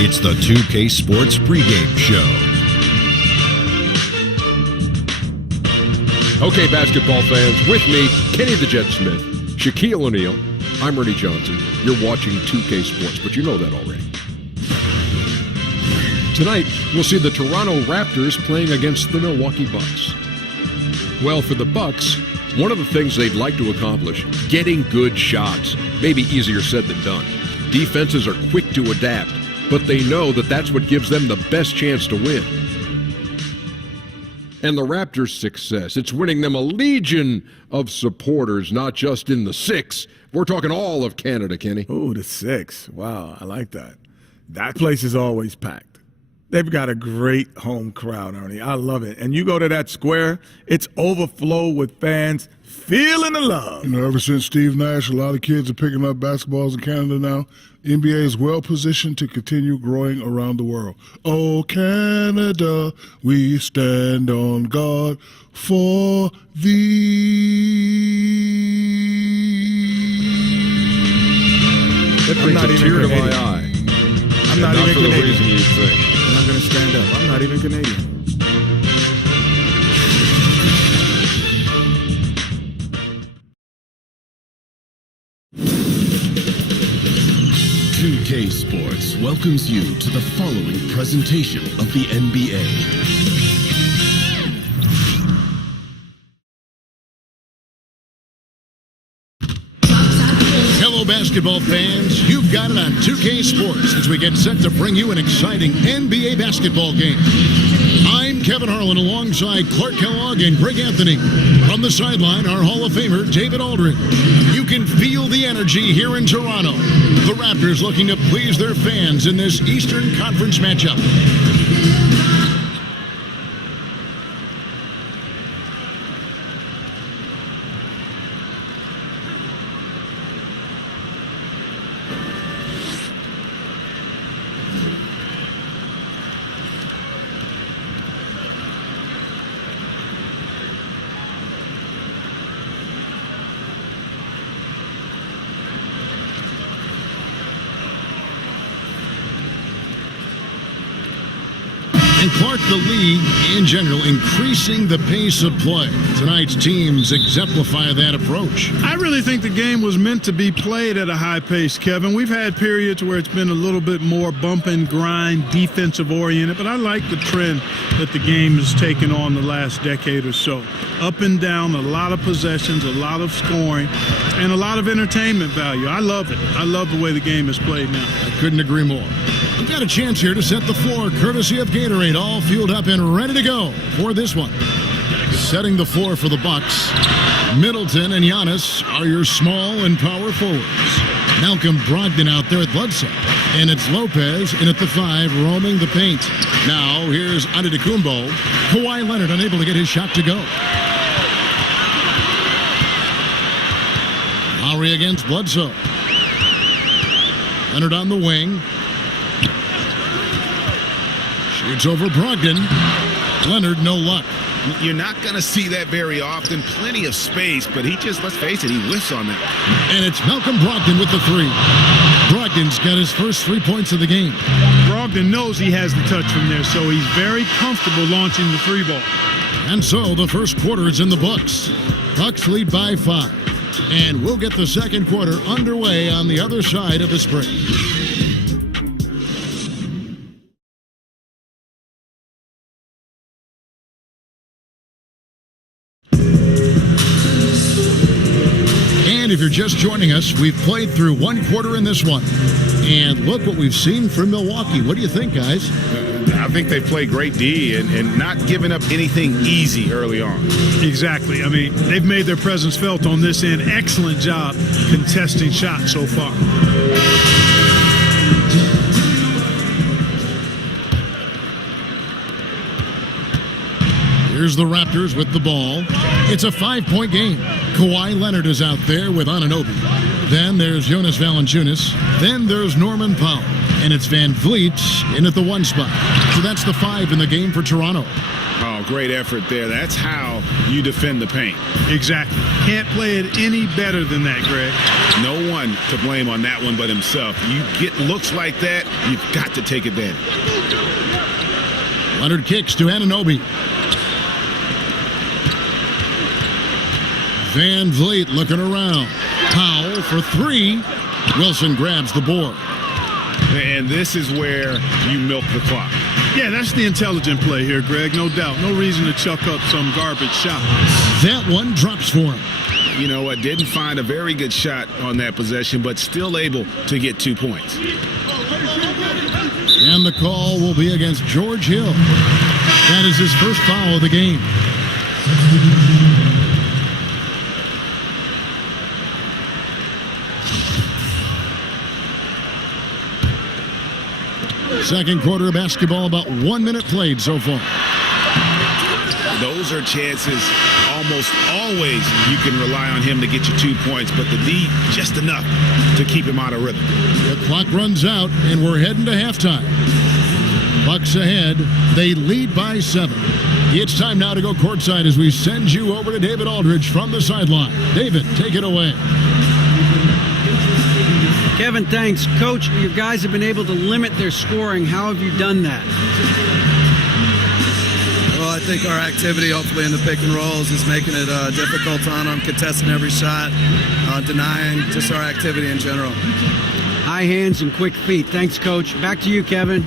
It's the 2K Sports pregame show. Okay, basketball fans, with me, Kenny the Jet Smith, Shaquille O'Neal, I'm Ernie Johnson. You're watching 2K Sports, but you know that already. Tonight, we'll see the Toronto Raptors playing against the Milwaukee Bucks. Well, for the Bucks, one of the things they'd like to accomplish, getting good shots. Maybe easier said than done. Defenses are quick to adapt, but they know that that's what gives them the best chance to win. And the Raptors' success, it's winning them a legion of supporters, not just in the six. We're talking all of Canada, Kenny. Oh, the six. Wow, I like that. That place is always packed. They've got a great home crowd, Ernie. I love it. And you go to that square, it's overflow with fans feeling the love. You know, ever since Steve Nash, a lot of kids are picking up basketballs in Canada now. NBA is well positioned to continue growing around the world. Oh, Canada, we stand on guard for thee. That brings a tear to my eye. I'm not even for the Canadian. reason you'd think. And I'm going to stand up. I'm not even Canadian. K Sports welcomes you to the following presentation of the NBA. Hello, basketball fans. You've got it on 2K Sports as we get set to bring you an exciting NBA basketball game. I'm Kevin Harlan alongside Clark Kellogg and Greg Anthony. From the sideline, our Hall of Famer, David Aldridge. You can feel the energy here in Toronto. The Raptors looking to please their fans in this Eastern Conference matchup. And Clark, the league in general, increasing the pace of play. Tonight's teams exemplify that approach. I really think the game was meant to be played at a high pace, Kevin. We've had periods where it's been a little bit more bump and grind, defensive oriented, but I like the trend that the game has taken on the last decade or so. Up and down, a lot of possessions, a lot of scoring, and a lot of entertainment value. I love it. I love the way the game is played now. I couldn't agree more. We've got a chance here to set the floor, courtesy of Gatorade, all fueled up and ready to go for this one. Setting the floor for the Bucks, Middleton and Giannis are your small and power forwards. Malcolm Brogdon out there at Bledsoe, and it's Lopez in at the 5, roaming the paint. Now here's Antetokounmpo. Kawhi Leonard unable to get his shot to go. Lowry against Bledsoe. Leonard on the wing. Shoots over Brogdon. Leonard, no luck. You're not going to see that very often. Plenty of space, but he just, let's face it, he whiffs on that. And it's Malcolm Brogdon with the 3. Brogdon's got his first 3 points of the game. Brogdon knows he has the touch from there, so he's very comfortable launching the 3 ball. And so the first quarter is in the books. Bucks lead by 5. And we'll get the second quarter underway on the other side of this break. And if you're just joining us, we've played through 1 quarter in this one. And look what we've seen from Milwaukee. What do you think, guys? I think they play great D and not giving up anything easy early on. Exactly. I mean, they've made their presence felt on this end. Excellent job contesting shots so far. Here's the Raptors with the ball. It's a 5-point game. Kawhi Leonard is out there with Anunoby. Then there's Jonas Valanciunas. Then there's Norman Powell. And it's Van Vliet in at the 1 spot. So that's the 5 in the game for Toronto. Oh, great effort there. That's how you defend the paint. Exactly. Can't play it any better than that, Greg. No one to blame on that one but himself. You get looks like that, you've got to take advantage. Leonard kicks to Anunoby. Van Vliet looking around. Powell for 3. Wilson grabs the board. And this is where you milk the clock. Yeah, that's the intelligent play here, Greg. No doubt. No reason to chuck up some garbage shot. That one drops for him. You know what? Didn't find a very good shot on that possession, but still able to get 2 points. And the call will be against George Hill. That is his first foul of the game. Second quarter of basketball, about 1 minute played so far. Those are chances almost always you can rely on him to get you 2 points, but the D just enough to keep him out of rhythm. The clock runs out, and we're heading to halftime. Bucks ahead. They lead by 7. It's time now to go courtside as we send you over to David Aldridge from the sideline. David, take it away. Kevin, thanks. Coach, your guys have been able to limit their scoring. How have you done that? Well, I think our activity, hopefully, in the pick and rolls is making it difficult on them, contesting every shot, denying, just our activity in general. High hands and quick feet. Thanks, Coach. Back to you, Kevin.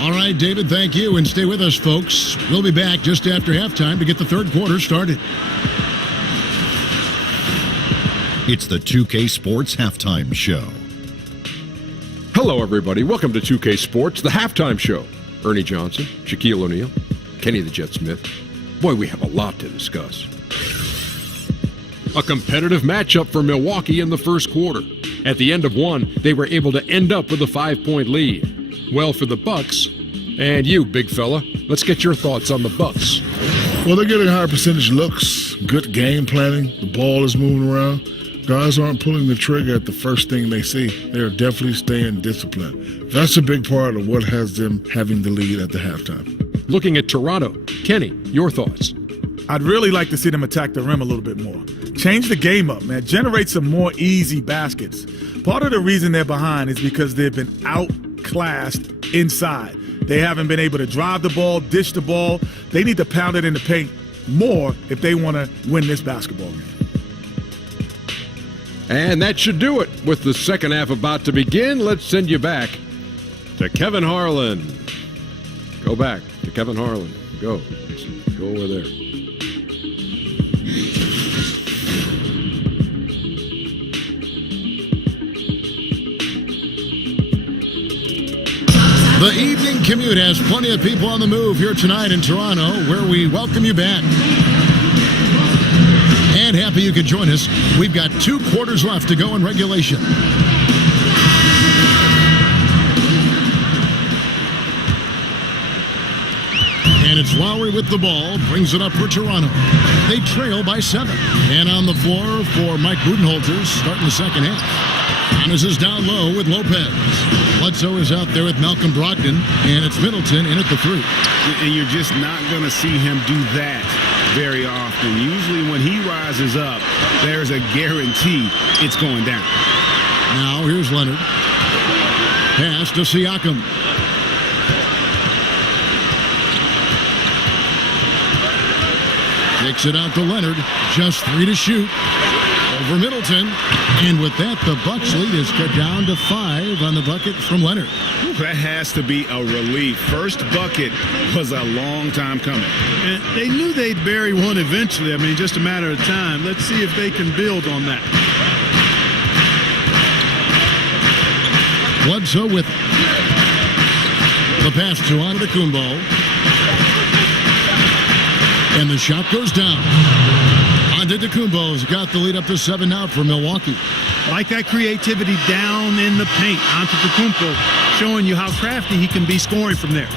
All right, David, thank you. And stay with us, folks. We'll be back just after halftime to get the third quarter started. It's the 2K Sports Halftime Show. Hello, everybody. Welcome to 2K Sports, the halftime show. Ernie Johnson, Shaquille O'Neal, Kenny the Jet Smith. Boy, we have a lot to discuss. A competitive matchup for Milwaukee in the first quarter. At the end of one, they were able to end up with a 5-point lead. Well, for the Bucks, and you, big fella, let's get your thoughts on the Bucks. Well, they're getting higher percentage looks, good game planning. The ball is moving around. Guys aren't pulling the trigger at the first thing they see. They're definitely staying disciplined. That's a big part of what has them having the lead at the halftime. Looking at Toronto, Kenny, your thoughts? I'd really like to see them attack the rim a little bit more. Change the game up, man. Generate some more easy baskets. Part of the reason they're behind is because they've been outclassed inside. They haven't been able to drive the ball, dish the ball. They need to pound it in the paint more if they want to win this basketball game. And that should do it. With the second half about to begin, let's send you back to Kevin Harlan. Go back to Kevin Harlan. Go. Go over there. The evening commute has plenty of people on the move here tonight in Toronto, where we welcome you back. And happy you could join us. We've got 2 quarters left to go in regulation. And it's Lowry with the ball, brings it up for Toronto. They trail by 7. And on the floor for Mike Budenholzer, starting the second half. Giannis is down low with Lopez. Bledsoe is out there with Malcolm Brogdon, and it's Middleton in at the 3. And you're just not going to see him do that very often. Usually when he rises up, there's a guarantee it's going down. Now here's Leonard. Pass to Siakam. Kicks it out to Leonard. Just 3 to shoot. Over Middleton. And with that, the Bucks lead is cut down to 5 on the bucket from Leonard. That has to be a relief. First bucket was a long time coming. And they knew they'd bury one eventually. I mean, just a matter of time. Let's see if they can build on that. Bledsoe with the pass to Antetokounmpo. And the shot goes down. Antetokounmpo's got the lead up to 7 now for Milwaukee. Like that creativity down in the paint. Antetokounmpo showing you how crafty he can be scoring from there.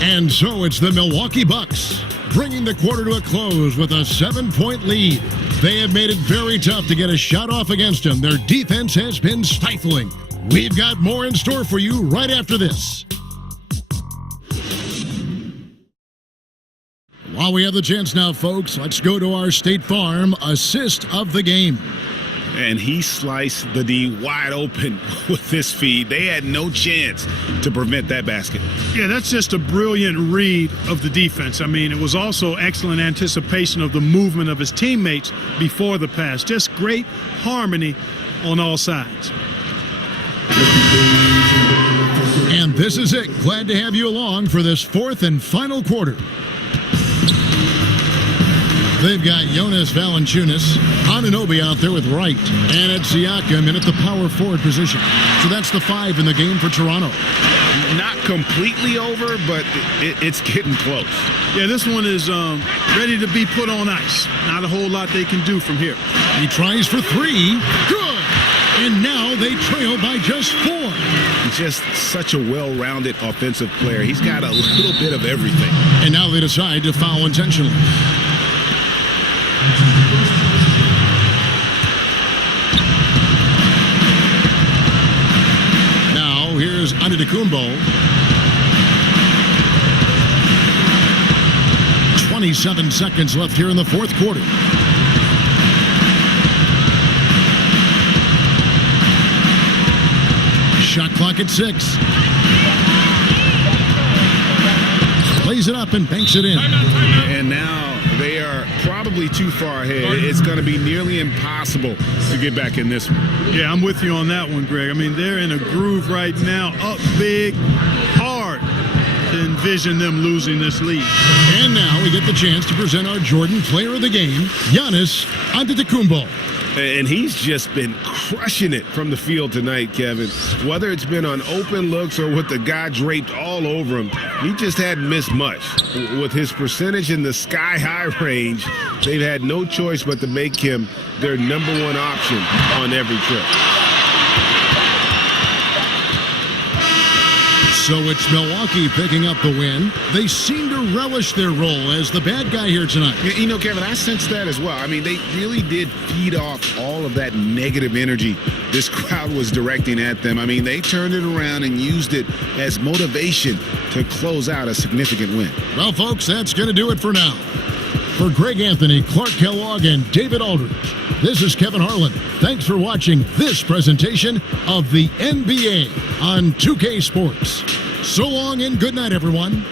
And so it's the Milwaukee Bucks bringing the quarter to a close with a 7-point lead. They have made it very tough to get a shot off against them. Their defense has been stifling. We've got more in store for you right after this. While we have the chance now, folks, let's go to our State Farm assist of the game. And he sliced the D wide open with this feed. They had no chance to prevent that basket. Yeah, that's just a brilliant read of the defense. I mean, it was also excellent anticipation of the movement of his teammates before the pass. Just great harmony on all sides. And this is it. Glad to have you along for this fourth and final quarter. They've got Jonas Valanciunas, Anunoby out there with Wright, and it's Siakam in at the power forward position. So that's the 5 in the game for Toronto. Not completely over, but it's getting close. Yeah, this one is ready to be put on ice. Not a whole lot they can do from here. He tries for 3. Good! And now they trail by just 4. He's just such a well-rounded offensive player. He's got a little bit of everything. And now they decide to foul intentionally. Now here's Antetokounmpo. 27 seconds left here in the fourth quarter. Shot clock at 6. Plays it up and banks it in. And now they are probably too far ahead. It's going to be nearly impossible to get back in this one. Yeah, I'm with you on that one, Greg. I mean, they're in a groove right now, up big, hard to envision them losing this lead. And now we get the chance to present our Jordan Player of the Game, Giannis Antetokounmpo. And he's just been crushing it from the field tonight, Kevin. Whether it's been on open looks or with the guy draped all over him, he just hadn't missed much. With his percentage in the sky-high range, they've had no choice but to make him their number 1 option on every trip. So it's Milwaukee picking up the win. They seem to relish their role as the bad guy here tonight. You know, Kevin, I sense that as well. I mean, they really did feed off all of that negative energy this crowd was directing at them. I mean, they turned it around and used it as motivation to close out a significant win. Well, folks, that's going to do it for now. For Greg Anthony, Clark Kellogg, and David Aldridge, this is Kevin Harlan. Thanks for watching this presentation of the NBA on 2K Sports. So long and good night, everyone.